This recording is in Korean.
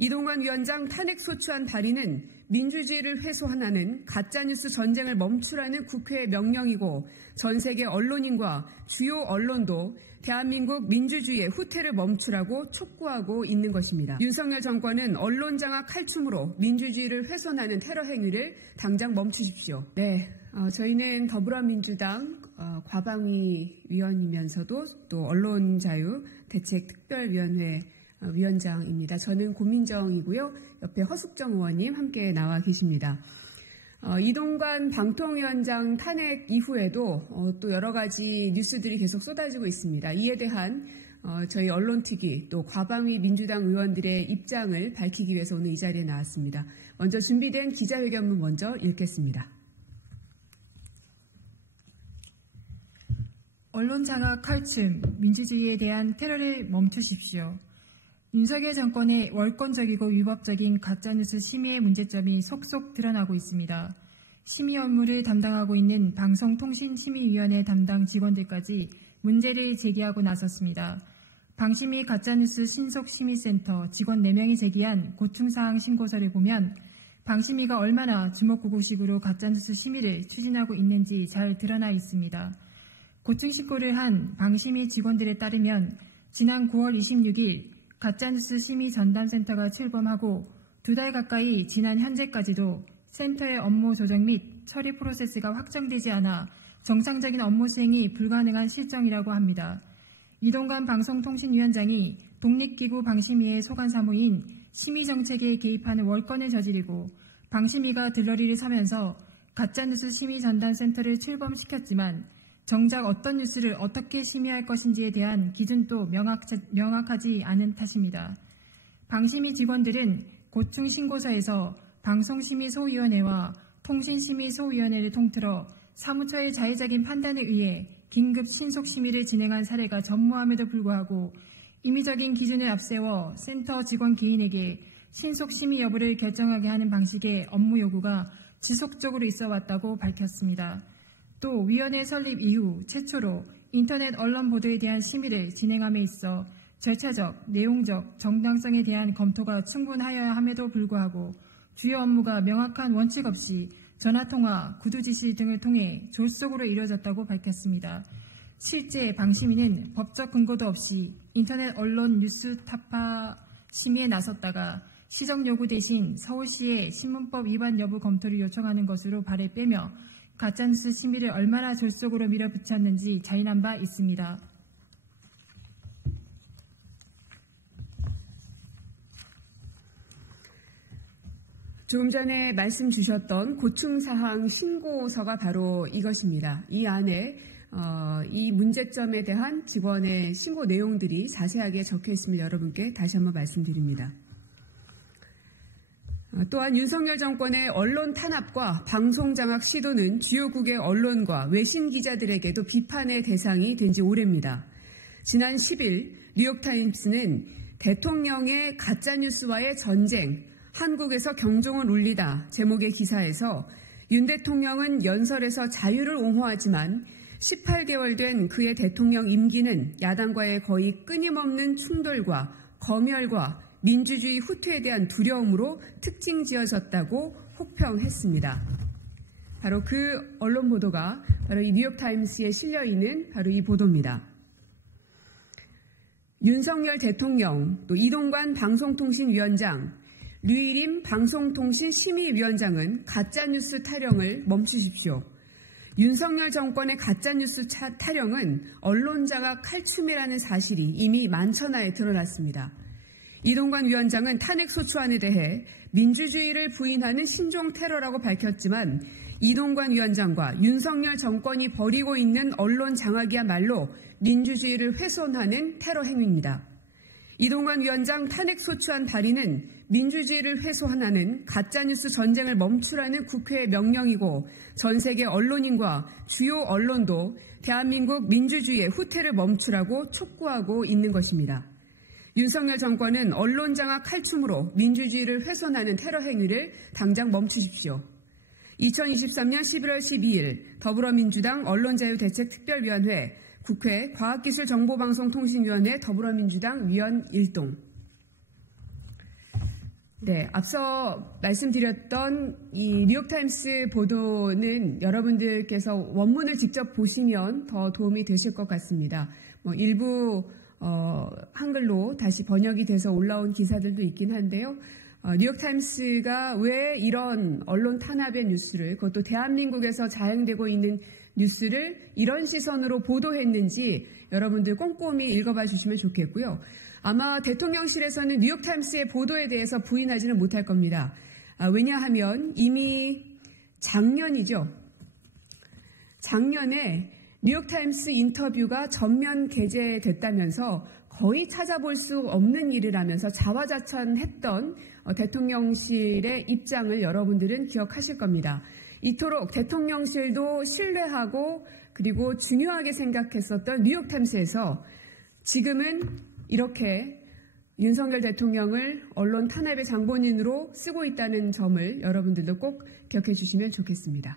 이동관 위원장 탄핵 소추안 발의는 민주주의를 훼손하는 가짜뉴스 전쟁을 멈추라는 국회의 명령이고 전 세계 언론인과 주요 언론도 대한민국 민주주의의 후퇴를 멈추라고 촉구하고 있는 것입니다. 윤석열 정권은 언론 장악 칼춤으로 민주주의를 훼손하는 테러 행위를 당장 멈추십시오. 네, 저희는 더불어민주당 과방위 위원이면서도 또 언론자유 대책특별위원회 위원장입니다. 저는 고민정이고요. 옆에 허숙정 의원님 함께 나와 계십니다. 이동관 방통위원장 탄핵 이후에도 또 여러 가지 뉴스들이 계속 쏟아지고 있습니다. 이에 대한 저희 언론특위 또 과방위 민주당 의원들의 입장을 밝히기 위해서 오늘 이 자리에 나왔습니다. 먼저 준비된 기자회견문 먼저 읽겠습니다. 언론 장악 칼춤, 민주주의에 대한 테러를 멈추십시오. 윤석열 정권의 월권적이고 위법적인 가짜뉴스 심의의 문제점이 속속 드러나고 있습니다. 심의 업무를 담당하고 있는 방송통신심의위원회 담당 직원들까지 문제를 제기하고 나섰습니다. 방심위 가짜뉴스 신속심의센터 직원 4명이 제기한 고충사항 신고서를 보면 방심위가 얼마나 주먹구구식으로 가짜뉴스 심의를 추진하고 있는지 잘 드러나 있습니다. 고충신고를 한 방심위 직원들에 따르면 지난 9월 26일 가짜뉴스 심의 전담센터가 출범하고 2달 가까이 지난 현재까지도 센터의 업무 조정 및 처리 프로세스가 확정되지 않아 정상적인 업무 수행이 불가능한 실정이라고 합니다. 이동관 방송통신위원장이 독립기구 방심위의 소관사무인 심의정책에 개입하는 월권을 저지르고 방심위가 들러리를 서면서 가짜뉴스 심의 전담센터를 출범시켰지만 정작 어떤 뉴스를 어떻게 심의할 것인지에 대한 기준도 명확하지 않은 탓입니다. 방심위 직원들은 고충 신고서에서 방송심의소위원회와 통신심의소위원회를 통틀어 사무처의 자의적인 판단에 의해 긴급 신속심의를 진행한 사례가 전무함에도 불구하고 임의적인 기준을 앞세워 센터 직원 개인에게 신속심의 여부를 결정하게 하는 방식의 업무 요구가 지속적으로 있어 왔다고 밝혔습니다. 또 위원회 설립 이후 최초로 인터넷 언론 보도에 대한 심의를 진행함에 있어 절차적, 내용적, 정당성에 대한 검토가 충분하여야 함에도 불구하고 주요 업무가 명확한 원칙 없이 전화통화, 구두지시 등을 통해 졸속으로 이루어졌다고 밝혔습니다. 실제 방심위는 법적 근거도 없이 인터넷 언론 뉴스 타파 심의에 나섰다가 시정 요구 대신 서울시에 신문법 위반 여부 검토를 요청하는 것으로 발을 빼며 가짜뉴스 심의를 얼마나 졸속으로 밀어붙였는지 자인한 바 있습니다. 조금 전에 말씀 주셨던 고충사항 신고서가 바로 이것입니다. 이 안에 이 문제점에 대한 직원의 신고 내용들이 자세하게 적혀 있음을 여러분께 다시 한번 말씀드립니다. 또한 윤석열 정권의 언론 탄압과 방송 장악 시도는 주요국의 언론과 외신 기자들에게도 비판의 대상이 된 지 오래입니다. 지난 10일 뉴욕타임스는 대통령의 가짜뉴스와의 전쟁, 한국에서 경종을 울리다 제목의 기사에서 윤 대통령은 연설에서 자유를 옹호하지만 18개월 된 그의 대통령 임기는 야당과의 거의 끊임없는 충돌과 검열과 민주주의 후퇴에 대한 두려움으로 특징 지어졌다고 혹평했습니다. 바로 그 언론 보도가 바로 이 뉴욕타임스에 실려 있는 바로 이 보도입니다. 윤석열 대통령, 또 이동관 방송통신위원장, 류일임 방송통신심의위원장은 가짜뉴스 타령을 멈추십시오. 윤석열 정권의 가짜뉴스 타령은 언론 장악 칼춤이라는 사실이 이미 만천하에 드러났습니다. 이동관 위원장은 탄핵 소추안에 대해 민주주의를 부인하는 신종 테러라고 밝혔지만 이동관 위원장과 윤석열 정권이 벌이고 있는 언론 장악이야말로 민주주의를 훼손하는 테러 행위입니다. 이동관 위원장 탄핵 소추안 발의는 민주주의를 훼손하는 가짜뉴스 전쟁을 멈추라는 국회의 명령이고 전 세계 언론인과 주요 언론도 대한민국 민주주의의 후퇴를 멈추라고 촉구하고 있는 것입니다. 윤석열 정권은 언론 장악 칼춤으로 민주주의를 훼손하는 테러 행위를 당장 멈추십시오. 2023년 11월 12일 더불어민주당 언론자유대책특별위원회 국회 과학기술정보방송통신위원회 더불어민주당 위원 일동. 네, 앞서 말씀드렸던 이 뉴욕타임스 보도는 여러분들께서 원문을 직접 보시면 더 도움이 되실 것 같습니다. 일부 한글로 다시 번역이 돼서 올라온 기사들도 있긴 한데요. 뉴욕타임스가 왜 이런 언론 탄압의 뉴스를, 그것도 대한민국에서 자행되고 있는 뉴스를 이런 시선으로 보도했는지 여러분들 꼼꼼히 읽어봐 주시면 좋겠고요. 아마 대통령실에서는 뉴욕타임스의 보도에 대해서 부인하지는 못할 겁니다. 왜냐하면 이미 작년에 뉴욕타임스 인터뷰가 전면 게재됐다면서 거의 찾아볼 수 없는 일이라면서 자화자찬했던 대통령실의 입장을 여러분들은 기억하실 겁니다. 이토록 대통령실도 신뢰하고 그리고 중요하게 생각했었던 뉴욕타임스에서 지금은 이렇게 윤석열 대통령을 언론 탄압의 장본인으로 쓰고 있다는 점을 여러분들도 꼭 기억해 주시면 좋겠습니다.